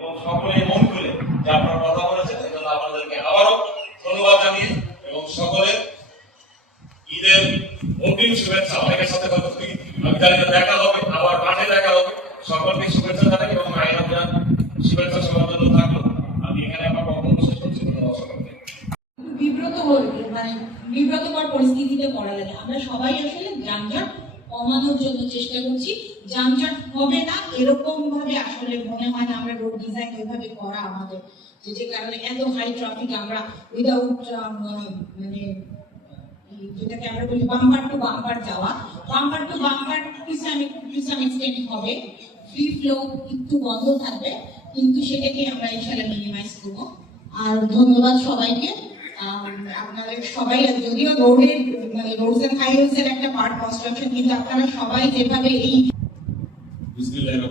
এবং সকলে মন খুলে যে আপনারা কথা বলেছেন, এই আপনাদেরকে আবারও ধন্যবাদ জানিয়ে এবং সকলের ঈদের অগ্রিম শুভেচ্ছা, অনেকের সাথে হয়তো আমি জানি দেখা হবে, আবার মাঠে দেখা হবে। সকলকে শুভেচ্ছা জানাই এবং আইন আপনার শুভেচ্ছা সবার জন্য থাকল। আমি এখানে আমার বক্তব্য শেষ করছি, ধন্যবাদ সকলকে। বিব্রত হল মানে বিব্রতকর পরিস্থিতিতে পড়া লাগে আমরা সবাই আসলে যানজট কমানোর জন্য চেষ্টা করছি। যানজট হবে না এরকম ভাবে আসলে মনে হয় না আমরা রোড ডিজাইন ওইভাবে করা আমাদের। যে কারণে এত হাই ট্রাফিক আমরা উইদাউট মানে যেটাকে আমরা বলি বাম্পার টু বাম্পার যাওয়া। Bumper to bumper to some extent হবে। ফ্রি ফ্লো একটু বন্ধ থাকবে, কিন্তু সেটাকে আমরা ইনশাল্লাহ মিনিমাইজ করব। আর ধন্যবাদ সবাইকে। আপনাদের সবাই, যদিও রোডের মানে রোডস এন্ড হাইওয়েজ এর একটা পার্ট কনস্ট্রাকশন কিন্তু আপনারা সবাই যেভাবে এই বিসমিল্লাহির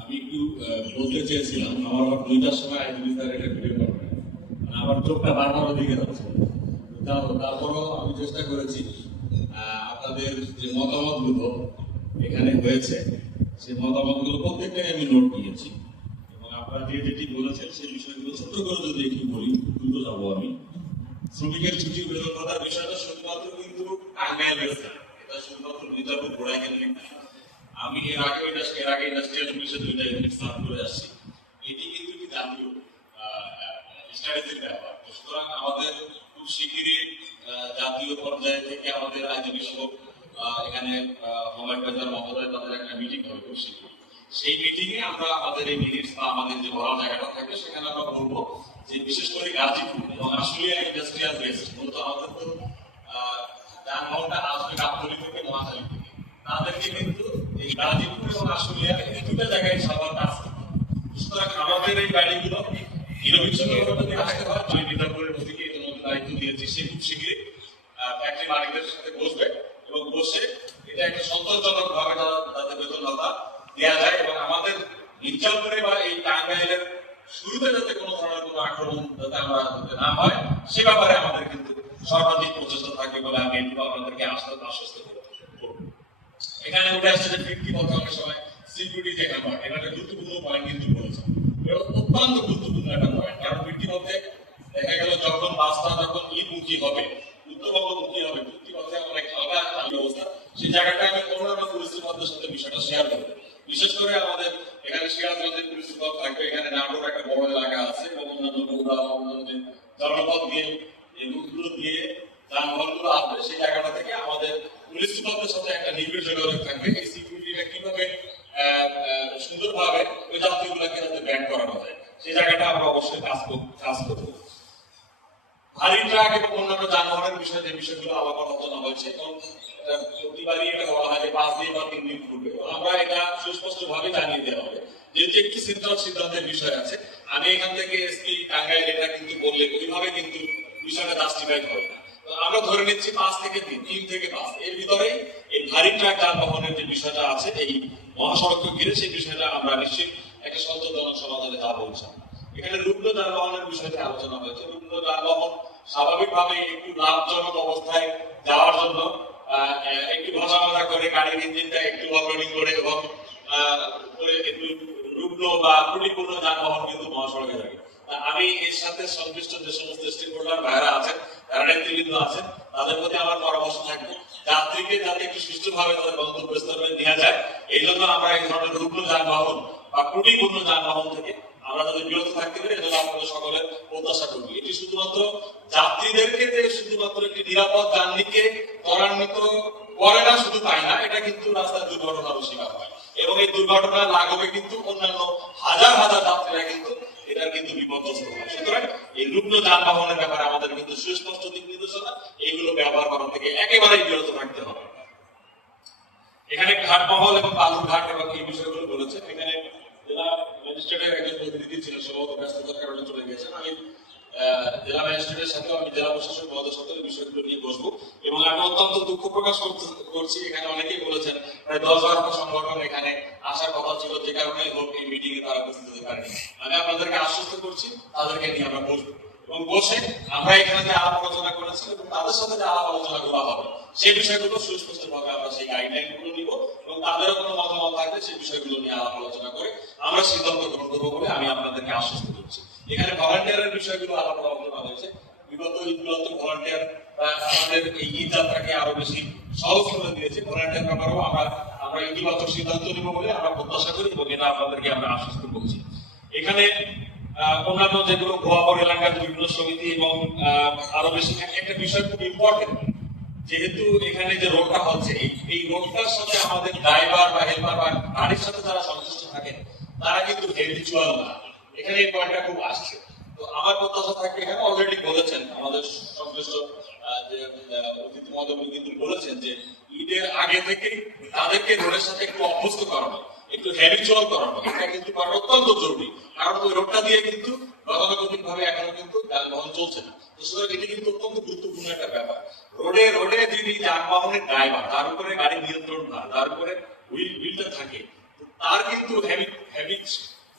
আমি একটু বলতে চেয়েছিলাম, আমার দুইটার সময় স্যার এটা ভিডিও আমার চোখটা বারবার ওদিকে যাচ্ছে। তারপরেও আমি চেষ্টা করেছি আপনাদের যে মতামতগুলো এখানে হয়েছে সেই মতামতগুলো প্রত্যেকটাই আমি নোট নিয়েছি। এবং আপনারা যে যেটি বলেছেন সেই বিষয়গুলো ছোট্ট করে যদি একটু বলি, দ্রুত যাব আমি। শ্রমিকের ছুটি বেতন ভাতার বিষয়টা শুধুমাত্র কিন্তু টাঙ্গাইল রয়েছে এটা শুধুমাত্র মির্জাপুর গোড়াই কেন্দ্রিক আমি এর আগে এর আগে ইন্ডাস্ট্রিয়াল পুলিশে দুইটা ইউনিট সার্ভ করে আসছি এটি কিন্তু একটি জাতীয় স্ট্র্যাটেজির ব্যাপার তো সুতরাং আমাদের খুব শিগগিরই আহ, জাতীয় পর্যায়ে থেকে আমাদের আইনজীবী সহ আহ, এখানে হোমওয়ার্ক বাজার মহোদয় তাদের একটা মিটিং হবে খুব শিগগিরই সেই মিটিং এ আমরা আমাদের এই বা আমাদের যে বড় জায়গাটা থাকবে, সেখানে আমরা বলব যে বিশেষ করে গাজীপুর এবং আশুলিয়া ইন্ডাস্ট্রিয়াল ওয়েস্ট মূলত আমাদের তো যানবাহনটা আসবে গাবতলী থেকে মহাখালী থেকে। তাদেরকে কিন্তু এই গাজীপুর এবং আশুলিয়া এই দুটো জায়গায় আছে সুতরাং আমাদের এই গাড়িগুলো নিরবিচ্ছিন্নভাবে আসতে হয়। আমি ইতিমধ্যে দায়িত্ব দিয়েছি সে খুব শীঘ্রই ফ্যাক্টরি মালিকদের সাথে বসবে এবং বসে এটা একটা সন্তোষজনক ভাবে তাদের বেতন ভাতা দেওয়া যায় এবং আমাদের মির্জাপুরে বা এই টাঙ্গাইলের শুরুতে যাতে কোনো ধরনের কোনো আক্রমণ যাতে আমরা যাতে না হয়, সে ব্যাপারে আমাদের কিন্তু সর্বাধিক প্রচেষ্টা থাকবে বলে আমি একটু আপনাদেরকে আশ্বাস আশ্বস্ত এখানে উঠে আসছে যে ফিফটি সময় সিকিউরিটি যে ব্যাপার এটা একটা গুরুত্বপূর্ণ পয়েন্ট কিন্তু বলেছে অত্যন্ত গুরুত্বপূর্ণ একটা পয়েন্ট কারণ ফিফটি পথে দেখা গেল যখন বাসটা যখন ঈদ মুখী হবে উত্তরবঙ্গ মুখী হবে ফিফটি পথে অবস্থা। সেই জায়গাটা আমি অন্যান্য পুলিশের মধ্যে সাথে বিষয়টা শেয়ার করব বিশেষ করে আমাদের এখানে সিরাজগঞ্জের পুলিশ বিভাগ থাকবে। এখানে নাটোর একটা বড় এলাকা আছে অন্যান্য বগুড়া অন্যান্য জনপদ দিয়ে, এই রুটগুলো দিয়ে যানবাহনগুলো আসবে। সেই জায়গাটা থেকে আমাদের পুলিশ বিভাগের সাথে একটা নিবিড় যোগাযোগ থাকবে। এই সিকিউরিটিটা কীভাবে সুন্দরভাবে ওই যাত্রীগুলোকে যাতে ব্যাক করানো যায়, সেই জায়গাটা আমরা অবশ্যই কাজ কাজ করব। ভারী ট্রাক এবং অন্যান্য যানবাহনের বিষয়ে যে বিষয়গুলো আলাপ আলোচনা হয়েছে এবং ধরে নিচ্ছি পাঁচ থেকে তিন তিন থেকে পাঁচ। এর ভিতরে এই ভারী ট্রাক যানবাহনের যে বিষয়টা আছে, এই মহাসড়ককে ঘিরে সেই বিষয়টা আমরা নিশ্চিত একটা সন্তোষজনক সমাধানে যাব ইনশাআল্লাহ। এখানে রুগ্ন যানবাহনের বিষয়টি আলোচনা হয়েছে। রুগ্ন যানবাহন স্বাভাবিকভাবে একটু লাভজনক অবস্থায় যাওয়ার জন্য একটু ভাষা ভাষা করে, গাড়ির ইঞ্জিনটা একটু ওভারলোডিং করে এবং একটু রুগ্ন বা ত্রুটিপূর্ণ যানবাহন কিন্তু মহাসড়কে থাকে। আমি এর সাথে সংশ্লিষ্ট যে সমস্ত স্টেক হোল্ডার ভাইরা আছেন যারা নেতৃবৃন্দ আছেন, তাদের প্রতি আমার পরামর্শ থাকবে। যাত্রীকে যাতে একটু সুষ্ঠুভাবে তাদের গন্তব্যস্থলে নেওয়া যায়, এই জন্য আমরা এই ধরনের রুগ্ন যানবাহন বা ত্রুটিপূর্ণ যানবাহন থেকে আমরা যাতে বিরত থাকতে পারি, এজন্য আপনাদের সকলের প্রত্যাশা করবি এটি শুধুমাত্র যাত্রীদেরকে যে শুধুমাত্র একটি নিরাপদ জার্নিকে ত্বরান্বিত করে না, শুধু তাই না, এটা কিন্তু রাস্তায় দুর্ঘটনারও শিকার হয়। এবং এই দুর্ঘটনার লাঘবে কিন্তু অন্যান্য হাজার হাজার যাত্রীরা কিন্তু এটার কিন্তু বিপর্যস্ত হয়। সুতরাং এই রুগ্ন যানবাহনের ব্যাপারে আমাদের কিন্তু সুস্পষ্ট দিক নির্দেশনা, এইগুলো ব্যবহার করা থেকে একেবারেই বিরত থাকতে হবে। এখানে ঘাটমহল এবং বালুর ঘাট এবং এই বিষয়গুলো বলেছে এখানে জেলা ম্যাজিস্ট্রেটের একজন প্রতিনিধি ছিলেন সম্ভবত ব্যস্ততার কারণে চলে গেছেন। আমি জেলা ম্যাজিস্ট্রেটের সাথেও আমি জেলা প্রশাসক মহোদয়ের সাথে বিষয়গুলো নিয়ে বসবো। এবং আমি অত্যন্ত দুঃখ প্রকাশ করছি, এখানে অনেকেই বলেছেন, প্রায় দশ বারোটা সংগঠন এখানে আসার কথা ছিল, যে কারণে হোক এই মিটিং এ তারা উপস্থিত হতে পারেনি। আমি আপনাদেরকে আশ্বস্ত করছি, তাদেরকে নিয়ে আমরা বসবো। এবং বসে আমরা এখানে যে আলাপ আলোচনা করেছি এবং তাদের সাথে যে আলাপ আলোচনা করা হবে সেই বিষয়গুলো সুস্পষ্ট ভাবে আমরা সেই গাইডলাইনগুলো নিব এবং তাদেরও কোনো মতামত থাকলে সেই বিষয়গুলো নিয়ে আলাপ আলোচনা করে আমরা সিদ্ধান্ত গ্রহণ করব বলে আমি আপনাদেরকে আশ্বস্ত করছি। এখানে ভলান্টিয়ারের বিষয়গুলো আলাদা আলোচনা হয়েছে। বিগত ঈদগুলোতে ভলান্টিয়ার আমাদের এই ঈদ যাত্রাকে আরও বেশি সহজ করে দিয়েছে। ভলান্টিয়ার ব্যাপারেও আমরা আমরা ইতিবাচক সিদ্ধান্ত নিব বলে আমরা প্রত্যাশা করি এবং এটা আপনাদেরকে আমরা আশ্বস্ত করছি। এখানে অন্যান্য যেগুলো গোয়াবর এলাকার বিভিন্ন সমিতি এবং আরও বেশি, একটা বিষয় খুব ইম্পর্টেন্ট যেহেতু এখানে যে রোডটা হচ্ছে, এই- রোডটার সাথে আমাদের ড্রাইভার বা হেল্পার বা গাড়ির সাথে যারা সংশ্লিষ্ট থাকেন, তারা কিন্তু হেবিচুয়াল না। এখানে এই পয়েন্টটা খুব আসছে। তো আমার প্রত্যাশা থাকবে এখানে অলরেডি বলেছেন আমাদের সংশ্লিষ্ট যে মহোদয় কিন্তু বলেছেন যে ঈদের আগে থেকে তাদেরকে রোডের সাথে একটু অভ্যস্ত করানো, একটু হ্যাবিচুয়াল করানো, এটা কিন্তু করা অত্যন্ত জরুরি। কারণ ওই রোডটা দিয়ে কিন্তু গতানুগতিক ভাবে এখনও কিন্তু যানবাহন চলছে না। সুতরাং এটি কিন্তু অত্যন্ত গুরুত্বপূর্ণ একটা ব্যাপার। রোডে রোডে যিনি যানবাহনের ড্রাইভার, তার উপরে গাড়ি নিয়ন্ত্রণ ভার তার উপরে হুইল, হুইলটা থাকে। তার কিন্তু হ্যাবিট হ্যাবিট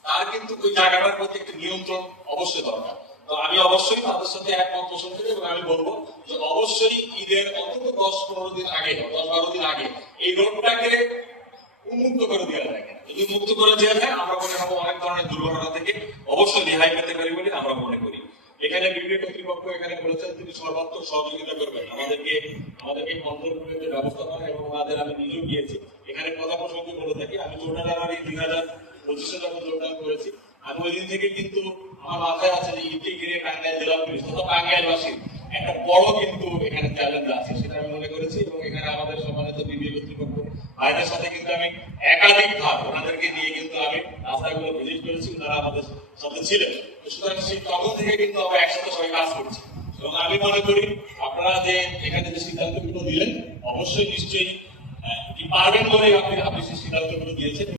তার কিন্তু ওই জায়গাটার প্রতি একটা নিয়ন্ত্রণ অবশ্যই দরকার। তো আমি অবশ্যই তাদের সাথে একমত পোষণ করি এবং আমি বলব যে অবশ্যই ঈদের অন্তত দশ, পনেরো দিন আগে, দশ, বারো দিন আগে এই রোডটাকে উন্মুক্ত করে দেওয়া যায়। যদি মুক্ত করে দেওয়া যায়, আমরা মনে হব অনেক ধরনের দুর্ঘটনা থেকে অবশ্যই রেহাই পেতে পারি বলে আমরা মনে করি। এখানে বিক্রি কর্তৃপক্ষ এখানে বলেছেন তিনি সর্বাত্মক সহযোগিতা করবেন। আমাদেরকে আমাদেরকে কন্ট্রোল যে ব্যবস্থাপনা এবং ওনাদের আমি নিজেও গিয়েছি এখানে কথা প্রসঙ্গে বলে থাকি, আমি চৌঠা জানুয়ারি দুই হাজার পঁচিশে যখন যোগদান করেছি, আমি ওই দিন থেকে কিন্তু আমার মাথায় আছে যে ইটি গিরে টাঙ্গাইল জেলা পুলিশ, তথা টাঙ্গাইলবাসী একটা বড় কিন্তু এখানে চ্যালেঞ্জ আছে, সেটা আমি মনে করেছি এবং এখানে আমাদের সম্মানিত বিবিএ কর্তৃপক্ষ ভাইদের সাথে কিন্তু আমি একাধিক ভাব ওনাদেরকে নিয়ে কিন্তু আমি রাস্তাগুলো ভিজিট করেছি তারা আমাদের সাথে ছিলেন। সুতরাং সেই তখন থেকে কিন্তু আমরা একসাথে সবাই কাজ করছি। এবং আমি মনে করি আপনারা যে এখানে যে সিদ্ধান্তগুলো নিলেন, অবশ্যই নিশ্চয়ই পারবেন বলেই আপনি আপনি সেই সিদ্ধান্তগুলো দিয়েছেন।